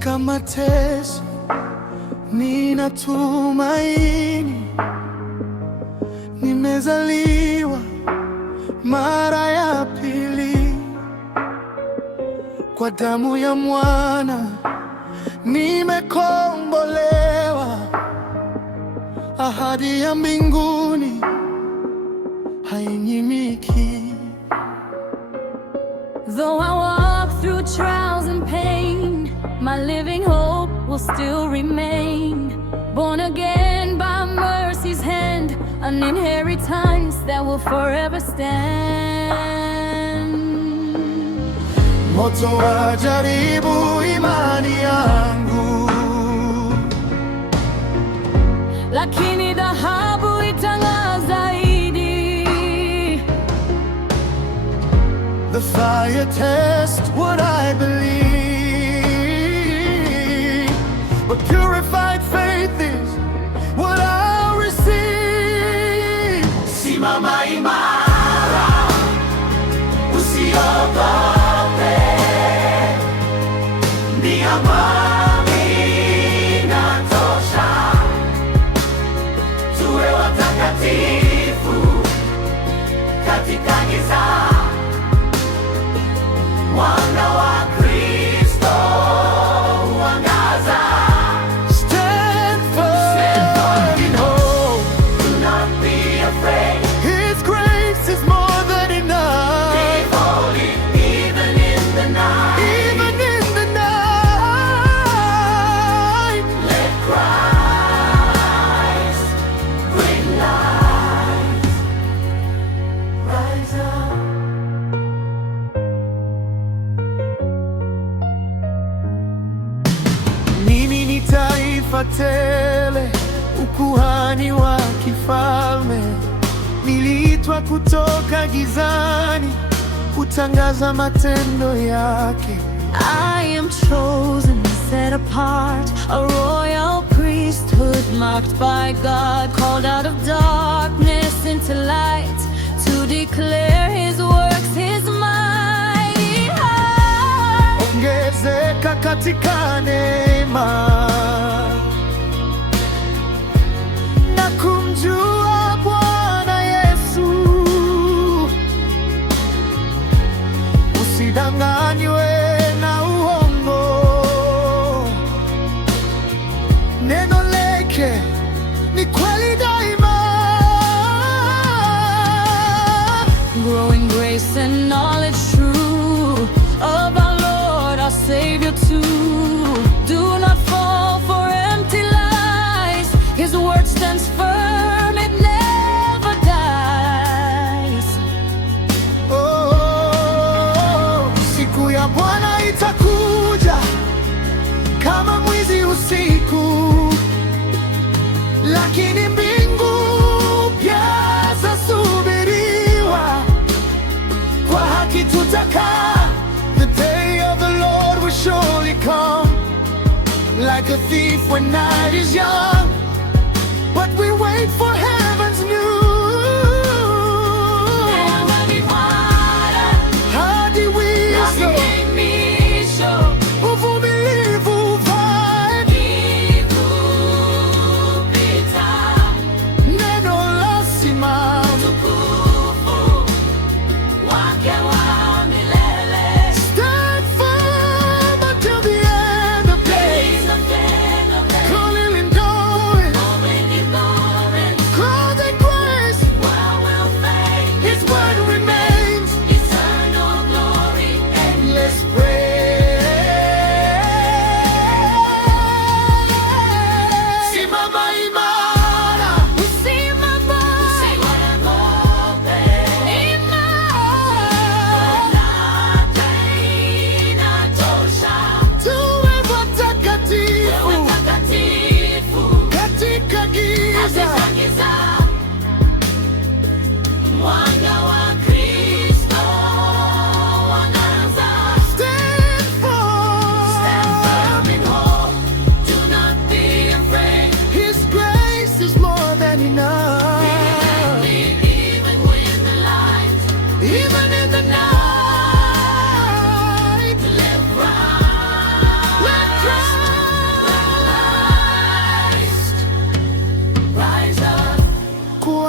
Katika mateso nina tumaini, nimezaliwa mara ya pili. Kwa damu ya mwana nimekombolewa, ahadi ya mbinguni hainyimiki. Though I walk through trials and pain, my living hope will still remain. Born again by mercy's hand, an inheritance that will forever stand. Moto wa jaribu imani yangu, lakini dhahabu itang'aa zaidi. The fire tests what I believe, but purified faith is what I'll receive. Simama imara, usiogope, ni amani inatosha. Tuwe watakatifu katika giza, mwanga wa Kristo huangaza. Steadfast in hope, do not be afraid. His grace is more than enough. Be holy even in the night. Even in the night. Let Christ bring light. Rise up. Mimi ni taifa tele, ukuhani wa kifalme. Niliitwa kutoka gizani, kutangaza matendo yake. I am chosen, set apart, a royal priesthood marked by God, called out of darkness into light, to declare His works, His mighty heart. Ongezeka katika neema na kumjua Bwana Yesu. Usidanganywe na uongo, neno lake ni kweli daima. Growing grace and knowledge true of our Lord, our Savior too. Do not fall for empty lies. His word stands firm, it never dies. Oh, siku ya Bwana itakuja kama mwizi usiku, lakini mbingu pia zasubiriwa. Kwa haki tutakaa. The day of the Lord will surely come, like a thief when night is young. But we wait for heaven's news. Hadi mwisho, uvumilivu vai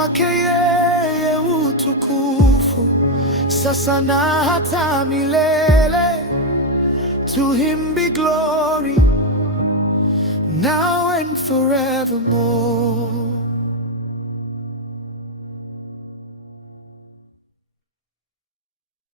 kwake yeye utukufu, sasa na hata milele. To him be glory, now and forevermore.